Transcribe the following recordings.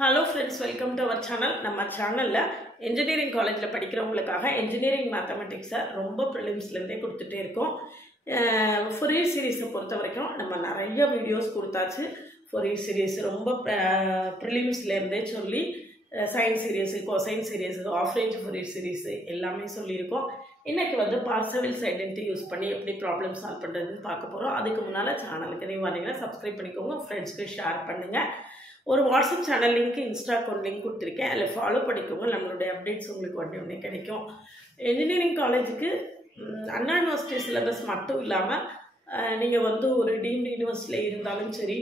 Hello friends, welcome to our channel. நம்ம சேனல்ல engineering காலேஜ்ல படிக்கிறவங்களுக்காக engineering mathematics ரொம்ப prelims ல இருந்தே கொடுத்துட்டே இருக்கோம். Fourier series பொறுத்த வரைக்கும் நம்ம நிறைய வீடியோஸ் கொடுத்தாச்சு. Fourier series ரொம்ப prelims ல இருந்தே சொல்லி sin series, cosine series, half range Fourier series எல்லாமே சொல்லியிருக்கோம். இன்னைக்கு வந்து Parseval's identity யூஸ் பண்ணி எப்படி ப்ராப்ளம் சால்வ் பண்றதுன்னு பார்க்க போறோம். அதுக்கு முன்னால சேனலுக்கு நீங்க வரீங்கன்னா சப்ஸ்கிரைப் பண்ணிக்கோங்க, ஃப்ரெண்ட்ஸ்க்கு ஷேர் பண்ணுங்க. ஒரு WhatsApp channel link Insta account link கொடுத்துருக்கேன், அதில் ஃபாலோ பண்ணிக்கோங்க. நம்மளுடைய அப்டேட்ஸ் உங்களுக்கு உடனே கிடைக்கும். இன்ஜினியரிங் காலேஜுக்கு அண்ணா யூனிவர்சிட்டி சிலபஸ் மட்டும் இல்லாமல் நீங்கள் வந்து ஒரு டீம்டு யூனிவர்சிட்டியில் இருந்தாலும் சரி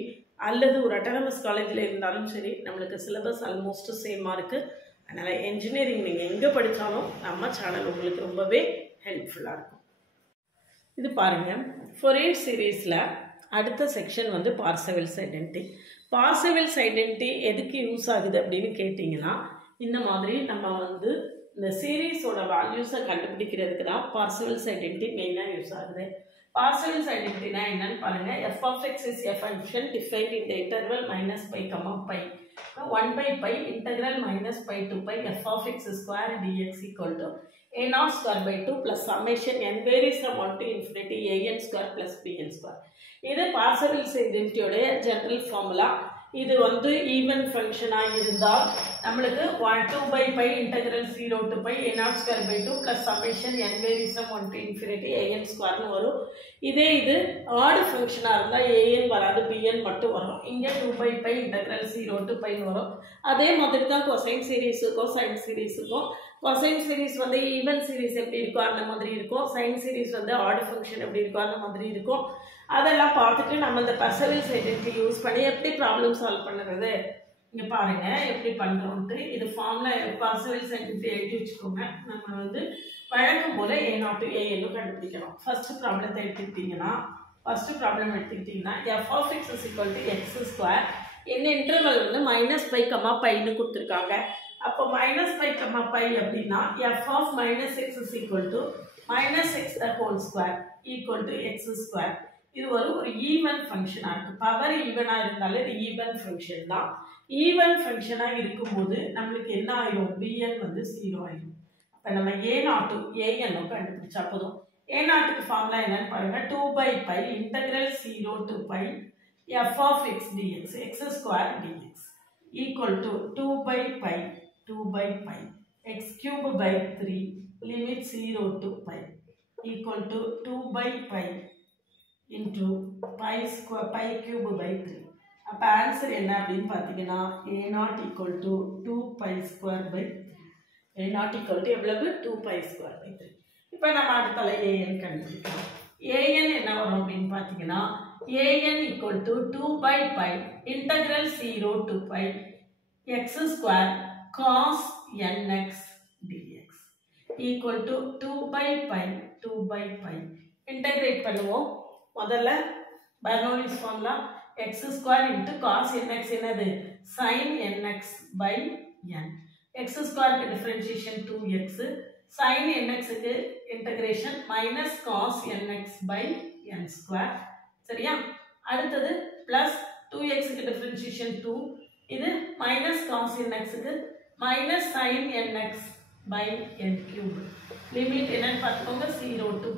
அல்லது ஒரு அட்டானமஸ் காலேஜில் இருந்தாலும் சரி நம்மளுக்கு சிலபஸ் ஆல்மோஸ்ட் சேமாக இருக்குது. அதனால் என்ஜினியரிங் நீங்கள் எங்கே படித்தாலும் நம்ம சேனல் உங்களுக்கு ரொம்பவே ஹெல்ப்ஃபுல்லாக இருக்கும். இது பாருங்கள், ஃபோரியர் சீரீஸில் அடுத்த செக்ஷன் வந்து பார்செவல்ஸ் ஐடென்டிட்டி. பார்செவல்ஸ் ஐடென்டிட்டி எதுக்கு யூஸ் ஆகுது அப்படின்னு கேட்டிங்கன்னா, இந்த மாதிரி நம்ம வந்து இந்த சீரீஸோட வேல்யூஸை கண்டுபிடிக்கிறதுக்கு தான் பார்செவல்ஸ் ஐடென்டிட்டி மெயினாக யூஸ் ஆகுது. பார்செவல்ஸ் ஐடென்டிட்டினா என்னன்னு பாருங்கள். f of x is a function defined in the interval minus pi comma pi 1 by pi integral minus pi to pi f of x square dx equal to a0 square by 2 plus summation n varies from 1 to infinity an square plus bn square. இது பார்செவல்ஸ் ஐடென்டிட்டியோட general formula. இது வந்து even ஃபங்க்ஷனாக இருந்தால் நம்மளுக்கு 2 by pi integral 0 to pi a0 square by 2 plus summation n varies from 1 to infinity an squareனு வரும். இதே இது add ஃபங்க்ஷனாக இருந்தால் an வராது, bn மட்டும் வரும். இங்கே 2 by pi integral 0 to piன்னு வரும். அதே மாதிரி தான் கொசைன் சீரீஸுக்கும் சைன் சீரீஸுக்கும். கொசைன் சீரீஸ் வந்து ஈவன் சீரீஸ் எப்படி இருக்கோ அந்த மாதிரி இருக்கும், சைன் சீரீஸ் வந்து ஆட் ஃபங்க்ஷன் எப்படி இருக்கோ அந்த மாதிரி இருக்கும். அதெல்லாம் பார்த்துட்டு நம்ம இந்த பார்செவல்ஸ் ஐடென்டிட்டி யூஸ் பண்ணி எப்படி ப்ராப்ளம் சால்வ் பண்ணுறது இங்கே பாருங்கள் எப்படி பண்ணுறோன்ட்டு. இது ஃபார்முலா பார்செவல்ஸ் ஐடென்டிட்டி எழுதி வச்சுக்கோங்க. நம்ம வந்து வழக்கம் போல் a0 an கண்டுபிடிக்கிறோம். ஃபஸ்ட்டு ப்ராப்ளத்தை எடுத்துக்கிட்டிங்கன்னா f of x is equal to x square இந்த இன்டர்வல் வந்து மைனஸ் பை கம்மா பைன்னு கொடுத்துருக்காங்க. அப்போ மைனஸ் பை கம்மா பை அப்படின்னா f of minus x is equal to minus x the whole square equal to x square. இது ஒரு even ஃபங்க்ஷனாக இருக்குது. Power ஈவனாக இருந்தாலும் இது ஈவன் ஃபங்க்ஷன் தான். ஈவன் ஃபங்க்ஷனாக இருக்கும்போது நம்மளுக்கு என்ன ஆயிரும், bn வந்து 0 ஆயிடும். அப்போ நம்ம a0 கண்டுபிடிச்சா போதும். a0க்கு ஃபார்முலா என்னன்னு பாருங்கள். 2 by pi integral 0 to pi f of x dx x square dx equal to 2 by pi x cube by 3 limit 0 to pi equal to 2 by pi into pi cube by 3. அப்போ answer என்ன அப்படின்னு பார்த்தீங்கன்னா a0 equal to 2 pi square by 3. a0 equal to எவ்வளவு 2 pi square by 3. இப்போ நம்ம அடுத்தால an கண்டுபிடிக்கலாம். an என்ன வரும் அப்படின்னு பார்த்தீங்கன்னா an equal to 2 by pi integral 0 to pi x square cos nx dx equal to 2 by pi integrate பண்ணுவோம். முதல்ல பெர்னோள்ளிஸ் formula x square into cos nx என்னது sin nx by n. x square க்கு differentiation 2x, sin nx க்கு integration minus cos nx by n square. சரியா? அடுத்தது plus 2x க்கு differentiation 2, இது minus cos nx க்கு minus sin nx by n cube. Limit என்னன்னு பார்த்துக்கோங்க 0 to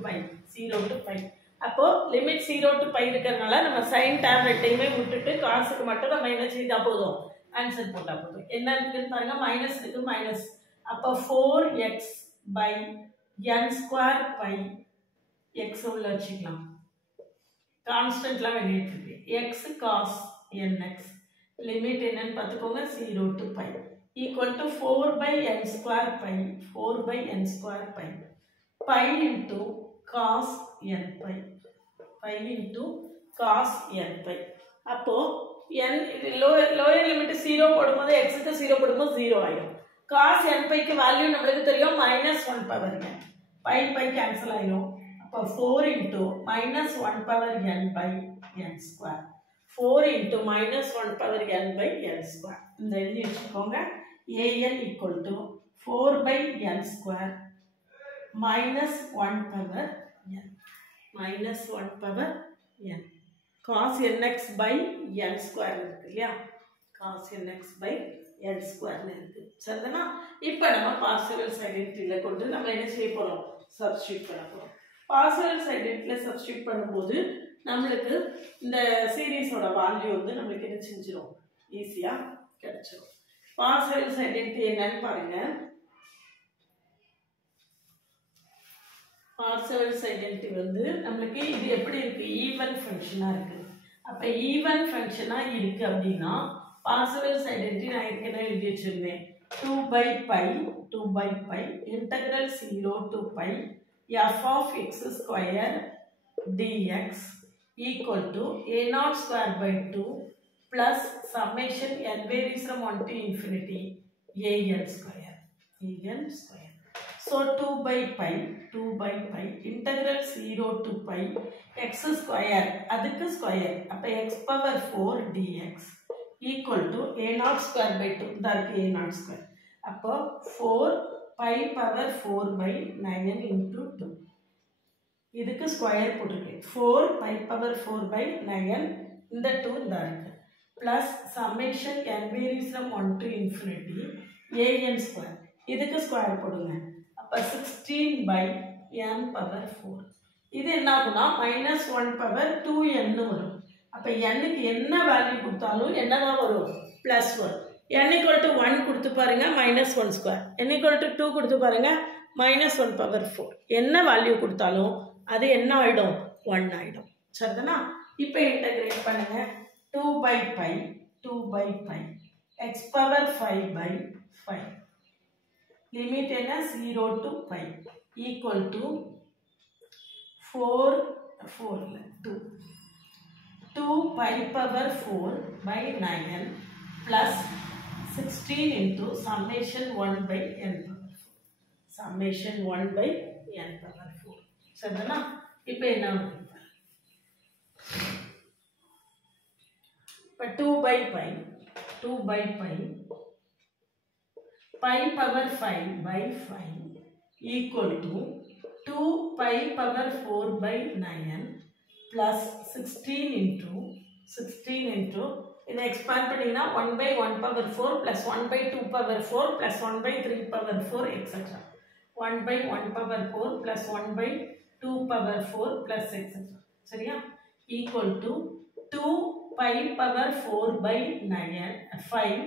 pi. அப்போ லிமிட் 0 to pi இருக்கிறதுனால நம்ம சைன் டேம் ரெட்டையுமே விட்டுட்டு காசுக்கு மட்டும் நம்ம என்ன செய்தால் போதும், ஆன்சர் போட்டால் போதும். என்ன இருக்குன்னு பாருங்க, மைனஸ் இருக்கு மைனஸ். அப்போ 4x by n square pi x உள்ள வச்சுக்கலாம். கான்ஸ்டன்ட்லாம் வெளியிட்டு x cos nx லிமிட் என்னன்னு பார்த்துக்கோங்க 0 to pi equal to 4 by n square pi pi into cos n pi into cos n pi. அப்போ n லோயர் லிமிட் 0 போடும்போது x க்கு 0 போடும்போது 0 ஆயிடும். cos n pi க்கு வேல்யூ நம்மளுக்கு தெரியும் -1 பவர் n. pi கேன்சல் ஆயிடும். அப்போ 4 into -1 power n by n square. 4 into -1 power n by n square. இந்த எழுதி வச்சுக்கோங்க. an equal to 4 by n square minus 1 power n cos nx by n square இருக்கு இல்லையா, cos nx by n ஸ்கொயர்னு இருக்கு. சரிதானா? இப்போ நம்ம பார்செவல்ஸ் ஐடென்டிட்டியில் கொண்டு நம்ம என்ன செய்ய போகிறோம்? சப்ஸ்டியூட் பண்ண போகிறோம். பார்செவல்ஸ் ஐடென்டிட்டியில் சப்ஸ்டியூட் பண்ணும்போது நம்மளுக்கு இந்த சீரீஸோட வேல்யூ வந்து நம்மளுக்கு என்ன செஞ்சிடும்? ஈஸியாக கிடைச்சிடும். பார்செவல்ஸ் ஐடென்டிட்டி என்னன்னு பாருங்க. பார்செவல்ஸ் ஐடென்டிட்டி வந்து நம்மளுக்கு இது எப்படி இருக்கு? ஈவன் ஃபங்க்ஷனாக இருக்கு. அப்போ ஈவன் ஃபங்க்ஷனாக இருக்கு அப்படின்னா பார்செவல்ஸ் ஐடென்டிட்டி நான் ஏற்கனவே எழுதி வச்சிருந்தேன். 2 by pi integral 0 to pi f of x square dx equal to a0 square by 2 plus summation n varies from 1 to infinity an square. So 2 by pi integral 0 to pi x square adukku square appo x power 4 dx equal to a0 square by 2 that a0 square appo 4 pi power 4 by 9 into 2 இதுக்கு square போட்டுருக்கேன். 4 pi power 4 by 9 இந்த 2 இந்த இருக்கு plus summation n varies from 1 to infinity an square இதுக்கு square போடுங்க. அப்ப 16 by n power 4 இது என்ன ஆகும்னா -1 power 2n வரும். அப்ப n க்கு என்ன வேல்யூ கொடுத்தாலும் என்னதான் வரும்? பிளஸ் வரும். n equal to 1 கொடுத்து பாருங்க -1 ஸ்கொயர், n equal to 2 கொடுத்து பாருங்க -1 power 4. என்ன வேல்யூ கொடுத்தாலும் அது என்ன ஆயிடும்? 1 ஆயிடும். சரிதானா? இப்போ இன்டகிரேட் பண்ணுங்க. 2 by pi x power 5 by 5 limit என்ன? 0 to pi equal to 2 pi power 4 by 9 plus 16 into summation 1 by n power 4. Summation 1 by n power 4. சரிதானா? இப்போ என்ன பண்ணுங்க? இப்போ 2 by pi power 5 by 5 equal to 2 pi power 4 by 9 plus 16 into இதை expand பண்ணிங்கன்னா 1 by 1 power 4 plus 1 by 2 power 4 plus 1 by 3 power 4 etc. 1 by 1 power 4 plus 1 by 2 power 4 plus etc. சரியா? equal to 2 pi power 4 by 5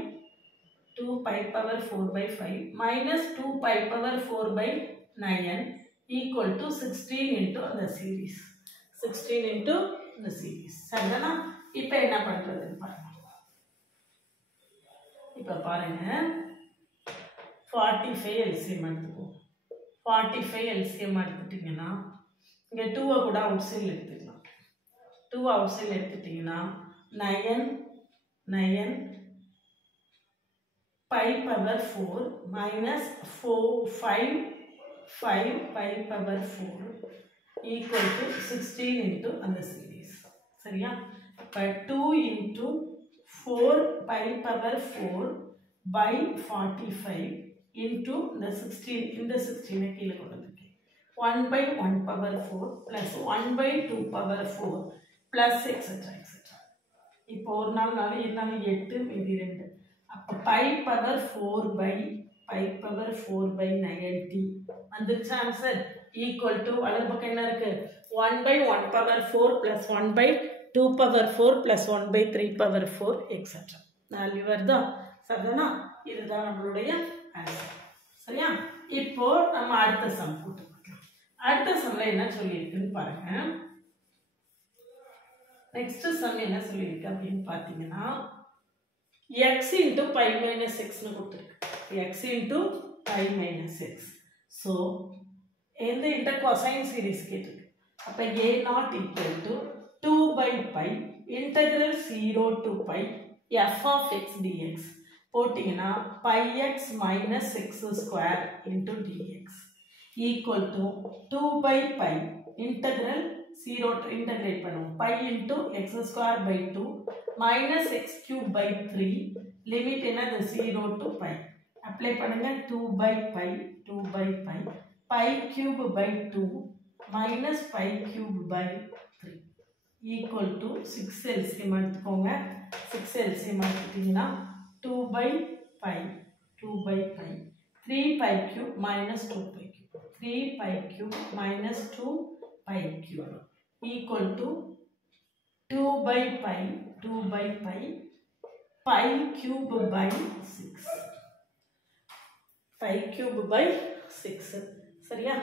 2 pi power 4 by 5 minus 2 pi power 4 by 9 equal to 16 into the series. 16 into the series. சரிதானா? இப்போ என்ன பண்றதுன்னு பாருங்க. இப்போ பாருங்க 45 LCM எடுத்துக்கோங்க. 45 LCM எடுத்துட்டீங்கன்னா இங்க 2 கூட அவுட் சைடு எடுத்துக்கலாம். 2 அவுட் சைடு எடுத்துட்டீங்கன்னா 9 pi power 4 minus 5 pi power 4 equal to 16 into அந்த series. சரியா? இப்போ 2 into 4 pi power 4 by 45 into the 16 இந்த 16 கீழே கொண்டு வந்திருக்கேன். 1 by 1 power 4 plus 1 by 2 power 4 plus etc. இப்போ ஒரு நாள் 8 மீதி 2 அப்போ pi power 4 by 90 வந்துருச்சு ஆன்சர். ஈக்குவல் டு வலது பக்கம் என்ன இருக்கு? 1 by 1 power 4 plus 1 by 2 power 4 plus 1 by 3 power 4 etc. Value வருதா? சரிதானா? இதுதான் நம்மளுடைய ஆன்சர். சரியா? இப்போ நம்ம அடுத்த சம் போட்டு பார்க்கலாம். அடுத்த சம்ல என்ன சொல்லியிருக்குன்னு பாருங்க. நெக்ஸ்ட் சம் என்ன சொல்லியிருக்கு அப்படின்னு பார்த்தீங்கன்னா x into pi minus x னு கொடுத்துருக்கு. x into pi minus x. So எந்த இன்டர் கொசைன் சீரிஸ் கேட்டிருக்கு. அப்போ a0 equal to 2 by pi integral 0 to pi f of x dx போட்டிங்கன்னா pi x minus x square into dx equal to 2 by pi integral 0 integrate பண்ணுவோம் pi into x square by 2 minus x cube by 3 limit என்னது 0 to pi apply பண்ணுங்க 2 by pi pi cube by 2 minus pi cube by 3 equal to 6 LCM எடுத்துக்கோங்க 6 LCM எடுத்துட்டீங்கன்னா 2 by pi 3 pi cube minus 2 pi cube 3 pi cube minus 2 pi cube equal to 2 by pi pi cube by 6 pi cube by 6 சரியா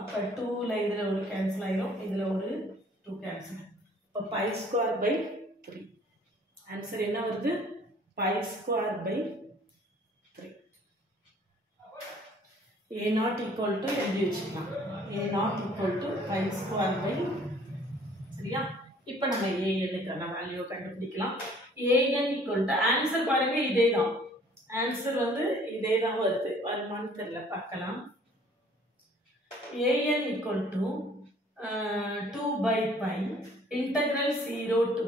அப்ப 2 ல இதுல ஒரு cancel ஆயிடும் இதுல ஒரு 2 கேன்சல் அப்ப pi square by 3 ஆன்சர் என்ன வருது pi square by 3 a not equal to எழுதி வச்சுக்கலாம் a not equal to pi square by சரியா இப்போ நம்ம an க்கான வேல்யூ கண்டுபிடிக்கலாம் an equal to ஆன்சர் பாருங்க இதேதான் ஆன்சர் வந்து இதேதான் வருது வருமான்னு தெரியல பார்க்கலாம் an equal to 2 by pi integral 0 to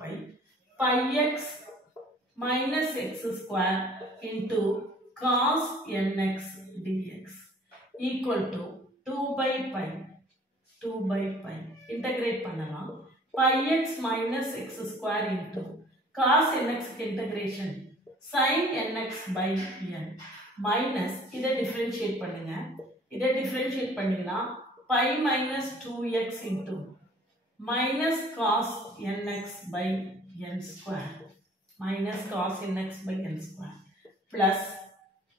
pi pi x minus x square into cos nx dx equal to 2 by pi integrate பண்ணலாம் pi x minus x square into cos nx integration sin nx by n minus இதை differentiate பண்ணுங்க இதை differentiate பண்ணீங்கன்னா pi minus 2x into minus cos nx by n square minus cos nx by n square plus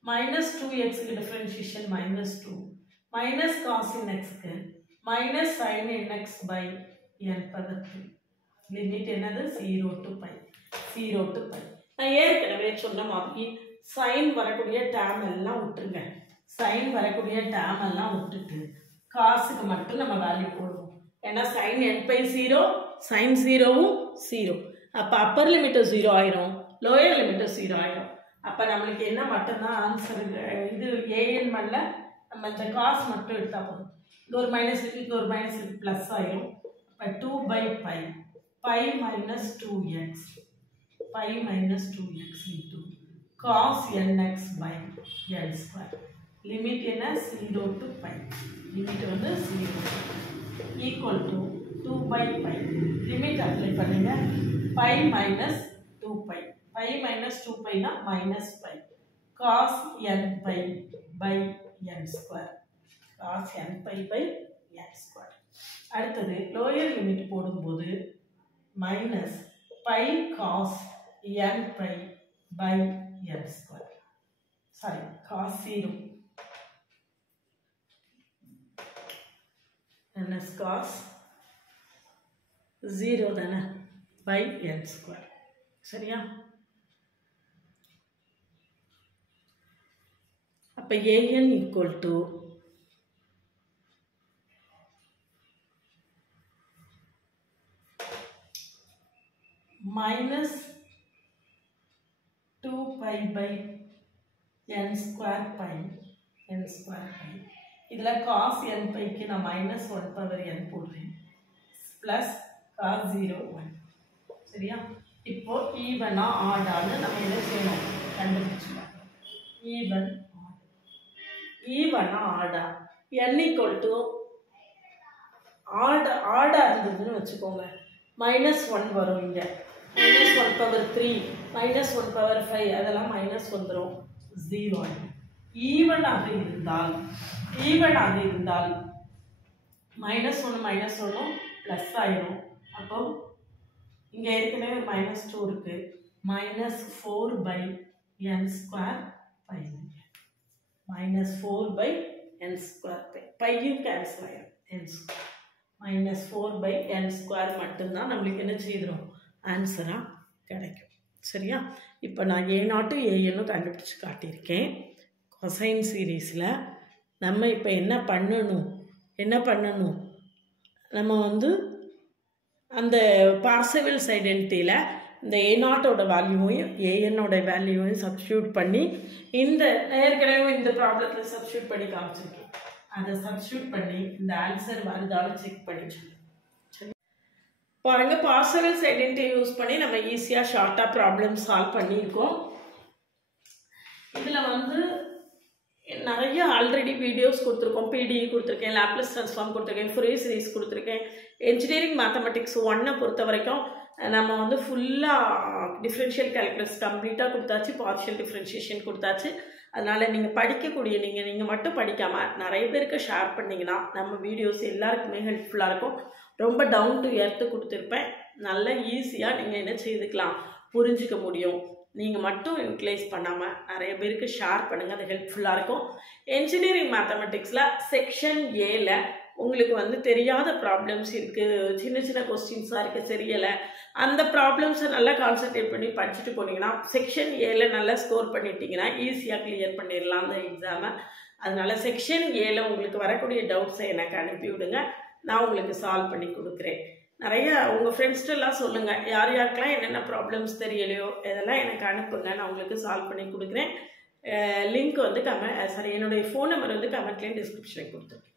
minus 2x differentiation minus 2 minus cos nx minus sin nx by n power 3 limit என்னது 0 to pi நான் ஏற்கனவே சொன்ன மாதிரி sin வரக்கூடிய term எல்லாம் விட்டுருங்க sin வரக்கூடிய term எல்லாம் விட்டுட்டு காசுக்கு மட்டும் நம்ம வேல்யூ போடுவோம் ஏன்னா sin n by 0 sin 0வும் 0 அப்ப அப்பர் லிமிட் 0 ஆயிரும் லோயர் லிமிட் 0 ஆயிரும் அப்ப நமக்கு என்ன மட்டும்தான் ஆன்சர் இது an மல்ல நம்ம இந்த காஸ் மட்டும் எடுத்தா போதும் இங்க ஒரு மைனஸ் இருக்கு இங்க ஒரு மைனஸ் இருக்கு பிளஸ் ஆயிரும் அப்ப 2 by pi minus 2x into cos nx by n square limit என்ன 0 to pi limit வந்து 0 equal to 2 by pi limit apply பண்ணுங்க pi minus 2 pi minus 2 pi na minus pi cos n pi by n square அடுத்தது lower limit போடும்போது minus pi cos n pi by n square sorry cos 0 minus cos 0 தானே by n square சரியா அப்ப an equal to minus 2 pi by n square pi இதுல cos n pi க்கு நான் minus 1 power n போடுறேன் plus cos 0 1 சரியா இப்போ ஈவனா ஆடான்னு நம்ம என்ன செய்யணும் கண்டுபிடிச்சோம் ஈவனா ஆடா n equal to ஆடா இருந்ததுன்னு வச்சுக்கோங்க minus 1 வரும் இங்க minus 1 power 3 minus 1 power 5 அதெல்லாம் minus வந்துரும் 0 ஈவனாக இருந்தால் minus 1 plus ஆயிரும் அப்போ இங்க ஏற்கனவே minus 2 இருக்கு minus 4 by n square pi minus 4 by n square pi யும் cancel ஆயிரும் n square minus 4 by n square மட்டும்தான் நம்மளுக்கு என்ன செய்யறோம் ஆன்சரா கிடைக்கும் சரியா இப்போ நான் a0 an கண்டுபிடிச்சு காட்டியிருக்கேன் கொசைன் சீரீஸில் நம்ம இப்போ என்ன பண்ணணும் நம்ம வந்து அந்த பார்செவல்ஸ் ஐடென்டிட்டியில் இந்த a0ஓட வேல்யூவையும் anோட வேல்யூவையும் சப்ஸ்டியூட் பண்ணி இந்த ஏற்கனவே இந்த ப்ராப்ளத்தில் சப்ஸ்டியூட் பண்ணி காமிச்சிருக்கேன் அதை சப்ஸ்டியூட் பண்ணி இந்த ஆன்சர் வருதான்னு செக் பண்ணிச்சோம் பாருங்க பார்செவல்ஸ் ஐடென்டிட்டி யூஸ் பண்ணி நம்ம ஈஸியா ஷார்ட்டா ப்ராப்ளம் சால்வ் பண்ணியிருக்கோம் இதுல வந்து நிறைய ஆல்ரெடி வீடியோஸ் கொடுத்துருக்கோம் பிடிஇ கொடுத்துருக்கேன் லாப்லஸ் ட்ரான்ஸ்ஃபார்ம் கொடுத்துருக்கேன் ஃபோரியர் சீரிஸ் கொடுத்துருக்கேன் என்ஜினியரிங் மேத்தமெட்டிக்ஸ் 1 பொறுத்த வரைக்கும் நம்ம வந்து ஃபுல்லாக டிஃப்ரென்ஷியல் கால்குலஸ் கம்ப்ளீட்டாக கொடுத்தாச்சு, பார்ஷியல் டிஃப்ரென்ஷியேஷன் கொடுத்தாச்சு. அதனால் நீங்கள் படிக்கக்கூடிய நீங்கள் மட்டும் படிக்காமல் நிறைய பேருக்கு ஷேர் பண்ணிங்கன்னா நம்ம வீடியோஸ் எல்லாருக்குமே ஹெல்ப்ஃபுல்லாக இருக்கும். ரொம்ப டவுன் டு எர்த்து கொடுத்துருப்பேன். நல்ல ஈஸியாக நீங்கள் என்ன செய்துக்கலாம், புரிஞ்சிக்க முடியும். நீங்கள் மட்டும் யூட்டிலைஸ் பண்ணாமல் நிறைய பேருக்கு ஷேர் பண்ணுங்கள், அது ஹெல்ப்ஃபுல்லாக இருக்கும். என்ஜினியரிங் மேத்தமெட்டிக்ஸில் செக்ஷன் ஏல உங்களுக்கு வந்து தெரியாத ப்ராப்ளம்ஸ் இருக்குது, சின்ன சின்ன கொஸ்டின்ஸாக இருக்குது, தெரியலை. அந்த ப்ராப்ளம்ஸை நல்லா கான்சன்ட்ரேட் பண்ணி படிச்சுட்டு போனீங்கன்னா செக்ஷன் ஏல நல்லா ஸ்கோர் பண்ணிட்டீங்கன்னா ஈஸியாக கிளியர் பண்ணிடலாம் அந்த எக்ஸாமை. அதனால் செக்ஷன் ஏல உங்களுக்கு வரக்கூடிய டவுட்ஸை எனக்கு அனுப்பிவிடுங்க, நான் உங்களுக்கு சால்வ் பண்ணி கொடுக்குறேன். நிறைய உங்கள் ஃப்ரெண்ட்ஸ்டெல்லாம் சொல்லுங்கள், யார் யாருக்கெல்லாம் என்னென்ன ப்ராப்ளம்ஸ் தெரியலையோ இதெல்லாம் எனக்கு அனுப்புங்க, நான் உங்களுக்கு சால்வ் பண்ணி கொடுக்குறேன். லிங்க் வந்து என்னுடைய ஃபோன் நம்பர் வந்து கமெண்ட்லேயும் டிஸ்கிரிப்ஷனில் கொடுத்துருக்கேன்.